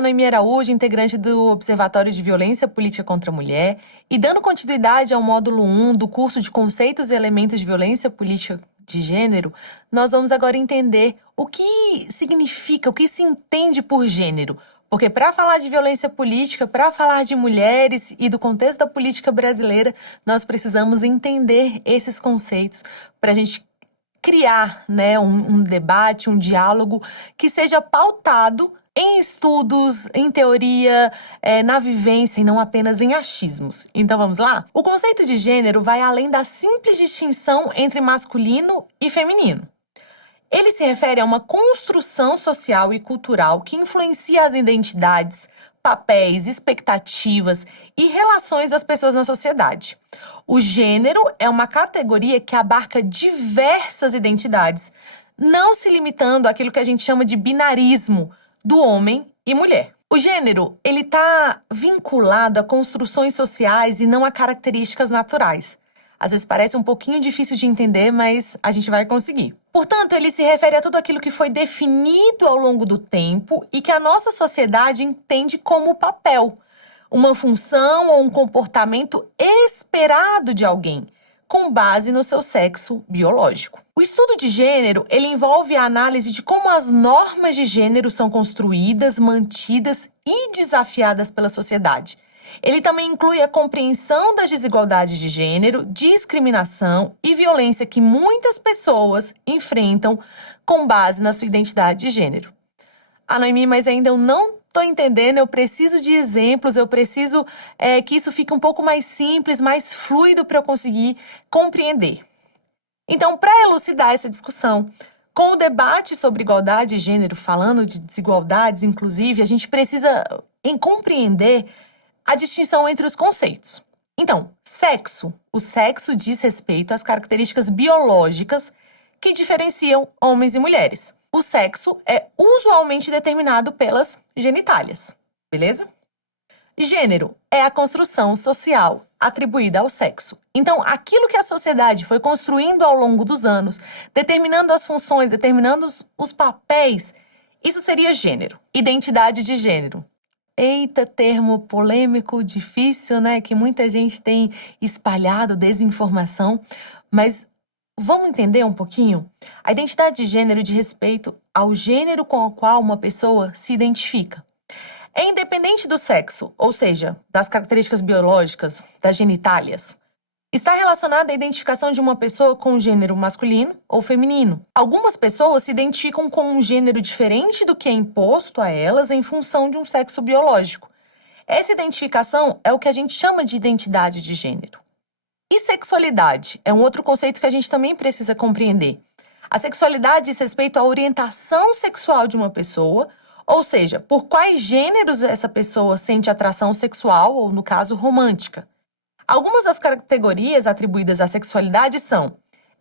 a Noemi Araújo, integrante do Observatório de Violência Política contra a Mulher, e dando continuidade ao módulo 1 do curso de Conceitos e Elementos de Violência Política de Gênero, nós vamos agora entender o que significa, o que se entende por gênero. Porque para falar de violência política, para falar de mulheres e do contexto da política brasileira, nós precisamos entender esses conceitos para a gente criar, né, um debate, um diálogo que seja pautado em estudos, em teoria, na vivência e não apenas em achismos. Então vamos lá? O conceito de gênero vai além da simples distinção entre masculino e feminino. Ele se refere a uma construção social e cultural que influencia as identidades, papéis, expectativas e relações das pessoas na sociedade. O gênero é uma categoria que abarca diversas identidades, não se limitando àquilo que a gente chama de binarismo do homem e mulher. O gênero, ele está vinculado a construções sociais e não a características naturais. Às vezes parece um pouquinho difícil de entender, mas a gente vai conseguir. Portanto, ele se refere a tudo aquilo que foi definido ao longo do tempo e que a nossa sociedade entende como papel, uma função ou um comportamento esperado de alguém, com base no seu sexo biológico. O estudo de gênero, ele envolve a análise de como as normas de gênero são construídas, mantidas e desafiadas pela sociedade. Ele também inclui a compreensão das desigualdades de gênero, discriminação e violência que muitas pessoas enfrentam com base na sua identidade de gênero. Noemi, mas ainda eu não estou entendendo, eu preciso de exemplos, eu preciso que isso fique um pouco mais simples, mais fluido para eu conseguir compreender. Então, para elucidar essa discussão, com o debate sobre igualdade de gênero, falando de desigualdades, inclusive, a gente precisa compreender a distinção entre os conceitos. Então, sexo. O sexo diz respeito às características biológicas que diferenciam homens e mulheres. O sexo é usualmente determinado pelas genitálias, beleza? Gênero é a construção social atribuída ao sexo. Então, aquilo que a sociedade foi construindo ao longo dos anos, determinando as funções, determinando os papéis, isso seria gênero. Identidade de gênero. Eita, termo polêmico, difícil, né? Que muita gente tem espalhado desinformação. Mas vamos entender um pouquinho? A identidade de gênero diz respeito ao gênero com o qual uma pessoa se identifica. É independente do sexo, ou seja, das características biológicas, das genitálias. Está relacionada à identificação de uma pessoa com um gênero masculino ou feminino. Algumas pessoas se identificam com um gênero diferente do que é imposto a elas em função de um sexo biológico. Essa identificação é o que a gente chama de identidade de gênero. E sexualidade é um outro conceito que a gente também precisa compreender. A sexualidade diz respeito à orientação sexual de uma pessoa, ou seja, por quais gêneros essa pessoa sente atração sexual ou, no caso, romântica. Algumas das categorias atribuídas à sexualidade são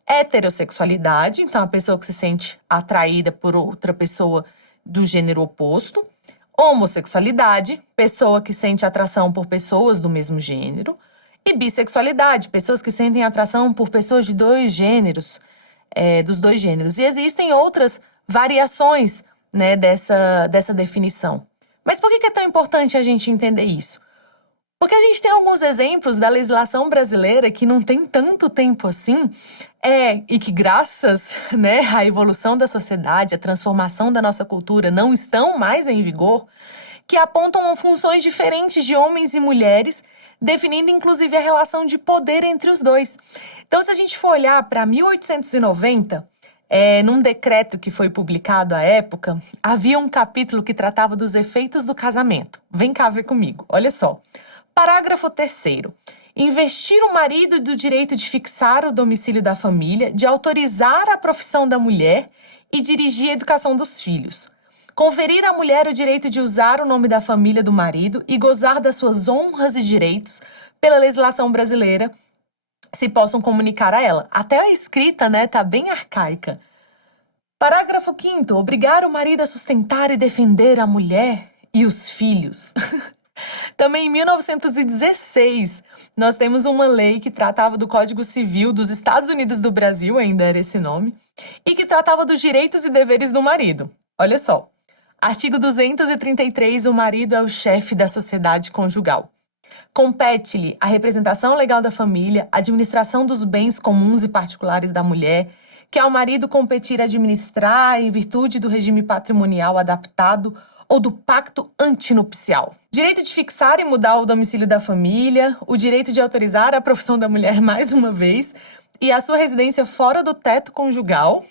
heterossexualidade, então a pessoa que se sente atraída por outra pessoa do gênero oposto, homossexualidade, pessoa que sente atração por pessoas do mesmo gênero, e bissexualidade, pessoas que sentem atração por pessoas de dois gêneros, dos dois gêneros. E existem outras variações, né, dessa definição. Mas por que é tão importante a gente entender isso? Porque a gente tem alguns exemplos da legislação brasileira que não tem tanto tempo assim, e que graças, né, à evolução da sociedade, à transformação da nossa cultura, não estão mais em vigor, que apontam funções diferentes de homens e mulheres, definindo inclusive a relação de poder entre os dois. Então, se a gente for olhar para 1890, num decreto que foi publicado à época, havia um capítulo que tratava dos efeitos do casamento. Vem cá ver comigo, olha só. Parágrafo 3º. Investir o marido do direito de fixar o domicílio da família, de autorizar a profissão da mulher e dirigir a educação dos filhos. Conferir à mulher o direito de usar o nome da família do marido e gozar das suas honras e direitos pela legislação brasileira, se possam comunicar a ela. Até a escrita, né, tá bem arcaica. Parágrafo 5º. Obrigar o marido a sustentar e defender a mulher e os filhos. Também em 1916, nós temos uma lei que tratava do Código Civil dos Estados Unidos do Brasil, ainda era esse nome, e que tratava dos direitos e deveres do marido. Olha só. Artigo 233, o marido é o chefe da sociedade conjugal. Compete-lhe a representação legal da família, a administração dos bens comuns e particulares da mulher, que ao marido competir administrar em virtude do regime patrimonial adaptado ou do pacto antinupcial. Direito de fixar e mudar o domicílio da família, o direito de autorizar a profissão da mulher mais uma vez e a sua residência fora do teto conjugal,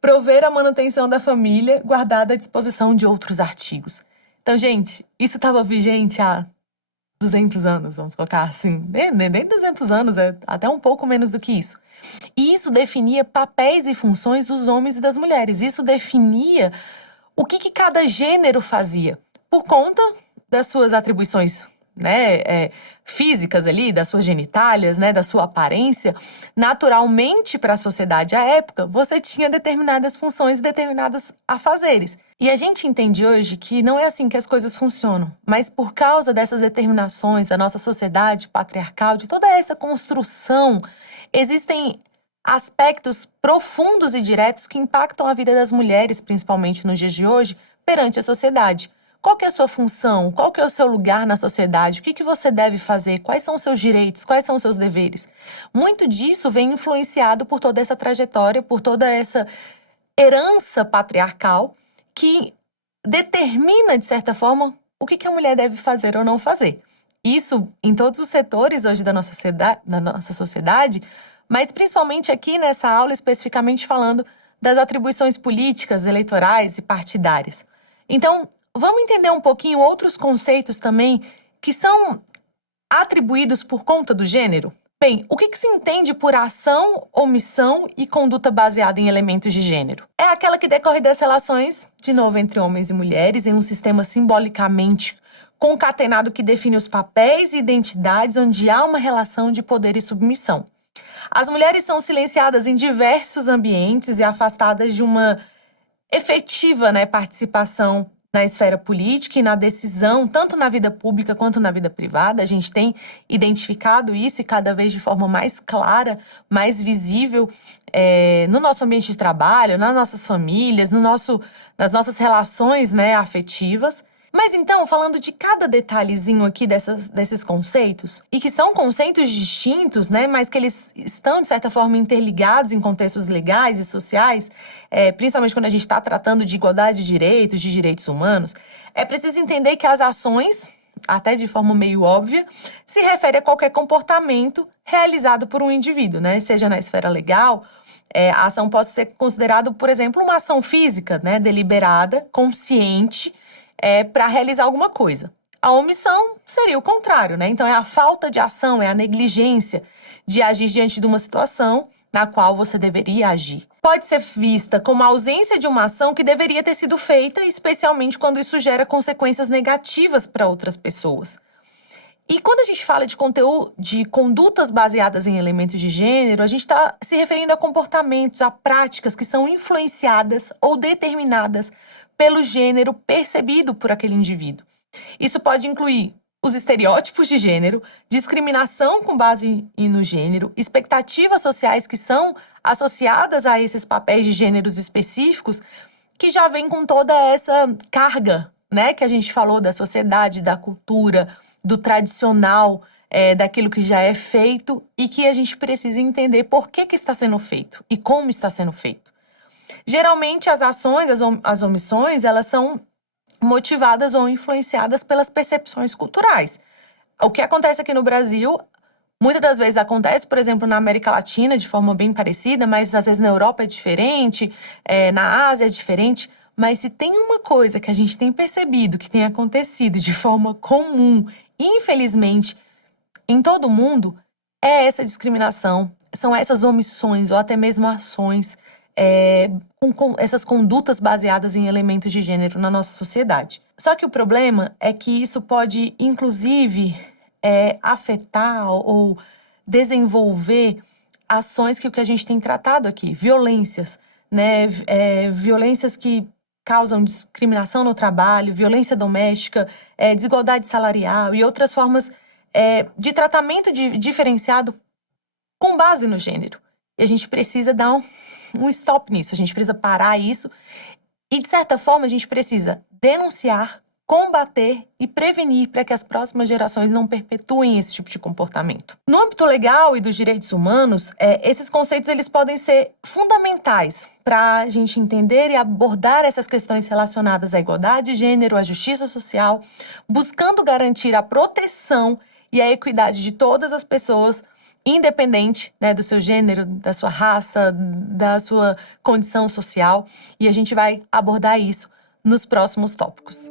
prover a manutenção da família, guardada à disposição de outros artigos. Então, gente, isso estava vigente há 200 anos, vamos colocar assim. Nem 200 anos, é até um pouco menos do que isso. E isso definia papéis e funções dos homens e das mulheres. Isso definia o que cada gênero fazia, por conta das suas atribuições, né, físicas ali, das suas genitálias, né, da sua aparência. Naturalmente, para a sociedade à época, você tinha determinadas funções e determinados afazeres. E a gente entende hoje que não é assim que as coisas funcionam, mas por causa dessas determinações da nossa sociedade patriarcal, de toda essa construção, existem aspectos profundos e diretos que impactam a vida das mulheres, principalmente nos dias de hoje, perante a sociedade. Qual que é a sua função? Qual que é o seu lugar na sociedade? O que você deve fazer? Quais são os seus direitos? Quais são os seus deveres? Muito disso vem influenciado por toda essa trajetória, por toda essa herança patriarcal que determina, de certa forma, o que a mulher deve fazer ou não fazer. Isso em todos os setores hoje da nossa sociedade, mas principalmente aqui nessa aula, especificamente falando das atribuições políticas, eleitorais e partidárias. Então, vamos entender um pouquinho outros conceitos também que são atribuídos por conta do gênero? Bem, o que se entende por ação, omissão e conduta baseada em elementos de gênero? É aquela que decorre das relações, de novo, entre homens e mulheres, em um sistema simbolicamente concatenado que define os papéis e identidades onde há uma relação de poder e submissão. As mulheres são silenciadas em diversos ambientes e afastadas de uma efetiva, participação na esfera política e na decisão, tanto na vida pública quanto na vida privada. A gente tem identificado isso e cada vez de forma mais clara, mais visível no nosso ambiente de trabalho, nas nossas famílias, nas nossas relações afetivas. Mas então, falando de cada detalhezinho aqui desses conceitos, e que são conceitos distintos, mas que eles estão, de certa forma, interligados em contextos legais e sociais, principalmente quando a gente está tratando de igualdade de direitos, de direitos humanos, é preciso entender que as ações, até de forma meio óbvia, se refere a qualquer comportamento realizado por um indivíduo, seja na esfera legal, a ação pode ser considerada, por exemplo, uma ação física, deliberada, consciente, para realizar alguma coisa. A omissão seria o contrário, Então é a falta de ação, é a negligência de agir diante de uma situação na qual você deveria agir. Pode ser vista como a ausência de uma ação que deveria ter sido feita, especialmente quando isso gera consequências negativas para outras pessoas. E quando a gente fala de conteúdo, de condutas baseadas em elementos de gênero, a gente está se referindo a comportamentos, a práticas que são influenciadas ou determinadas pelo gênero percebido por aquele indivíduo. Isso pode incluir os estereótipos de gênero, discriminação com base no gênero, expectativas sociais que são associadas a esses papéis de gêneros específicos, que já vem com toda essa carga, que a gente falou da sociedade, da cultura, do tradicional, daquilo que já é feito e que a gente precisa entender por que está sendo feito e como está sendo feito. Geralmente, as ações, as omissões, elas são motivadas ou influenciadas pelas percepções culturais. O que acontece aqui no Brasil, muitas das vezes acontece, por exemplo, na América Latina, de forma bem parecida, mas às vezes na Europa é diferente, na Ásia é diferente. Mas se tem uma coisa que a gente tem percebido que tem acontecido de forma comum, infelizmente, em todo o mundo, é essa discriminação, são essas omissões ou até mesmo ações, com essas condutas baseadas em elementos de gênero na nossa sociedade. Só que o problema é que isso pode, inclusive, afetar ou desenvolver ações que o que a gente tem tratado aqui, violências, violências que causam discriminação no trabalho, violência doméstica, desigualdade salarial e outras formas de tratamento diferenciado com base no gênero. E a gente precisa dar um stop nisso, a gente precisa parar isso E, de certa forma, a gente precisa denunciar, combater e prevenir para que as próximas gerações não perpetuem esse tipo de comportamento. No âmbito legal e dos direitos humanos, esses conceitos eles podem ser fundamentais para a gente entender e abordar essas questões relacionadas à igualdade de gênero, à justiça social, buscando garantir a proteção e a equidade de todas as pessoas, independente, né, do seu gênero, da sua raça, da sua condição social. E a gente vai abordar isso nos próximos tópicos.